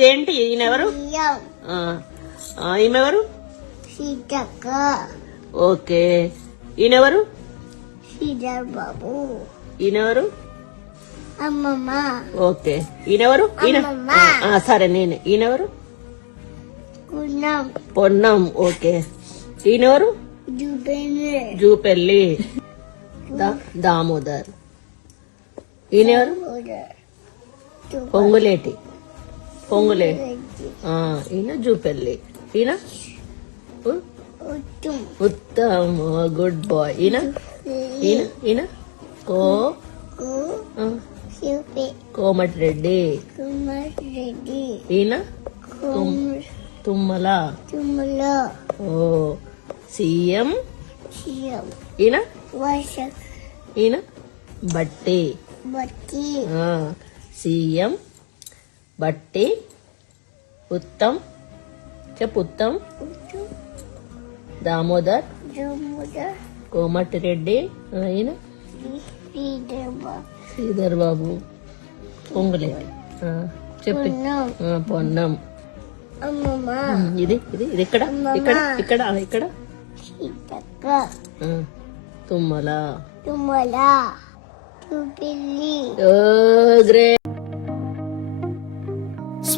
ఇదేంటి? ఆ, ఆ, ఈమెవరు ఓకే. ఈయనెవరు బాబు. ఈయనెవరు అమ్మమ్మ. ఓకే. ఈయనెవరు ఈయన? సరే నేను. ఈయనెవరు పొన్నం ఓకే. ఈయనెవరు జూపెల్లి దా- దామోదర్. ఈయనెవరు పొంగులేటి. పొంగులేటి ఆ, ఈయన జూపెల్లి. ఈయన? ఉత్తమ్. Good boy. ఈయన? ఈయన? ఈయన? కో? కోమటి రెడ్డి. ఈయన? తుమ్మల. తుమ్మలో. ఓ సీఎం? ఈయన? ఈయన? బట్టి. బట్టి. సీఎం? బట్టి ఉత్తమ్. చెప్పు ఉత్తమ్. దామోదర్. జముద కోమటిరెడ్డి. ఆయన శ్రీధర్ బాబు ఆ, చెప్పి. పొన్నం. ఇది ఇది ఇది ఇక్కడ ఇక్కడ ఇక్కడ ఇక్కడ. తుమ్మల. తుమ్మల. చూపిల్లి ఓ గ్రే